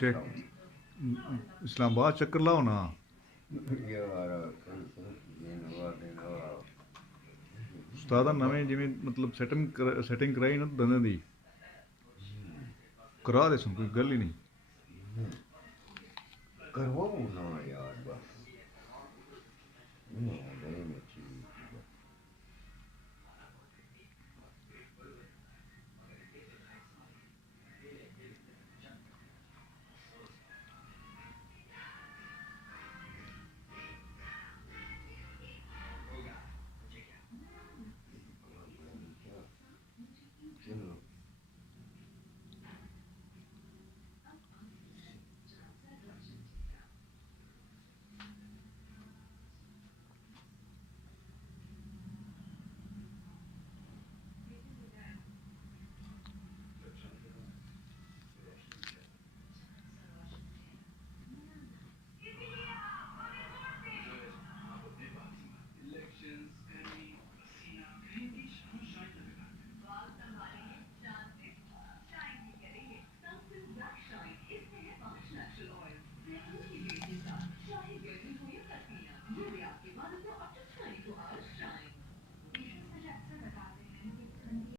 ਚੈੱਕ ਇਸਲਾਮਾਬਾਦ ਚੱਕਰ ਲਾਓ ਨਾ। ਉਸਤਾਦਾ ਨਵੇਂ ਜਿਵੇਂ ਮਤਲਬ ਸੈਟਿੰਗ ਕਰਾਈ ਨਾ ਦੰਦਾਂ ਦੀ ਕਰਾ ਦੇ ਸੁਣ ਕੋਈ ਗੱਲ ਹੀ ਨਹੀਂ। ਕਰਵਾਉ ਨਾ ਯਾਰ ਬਸ।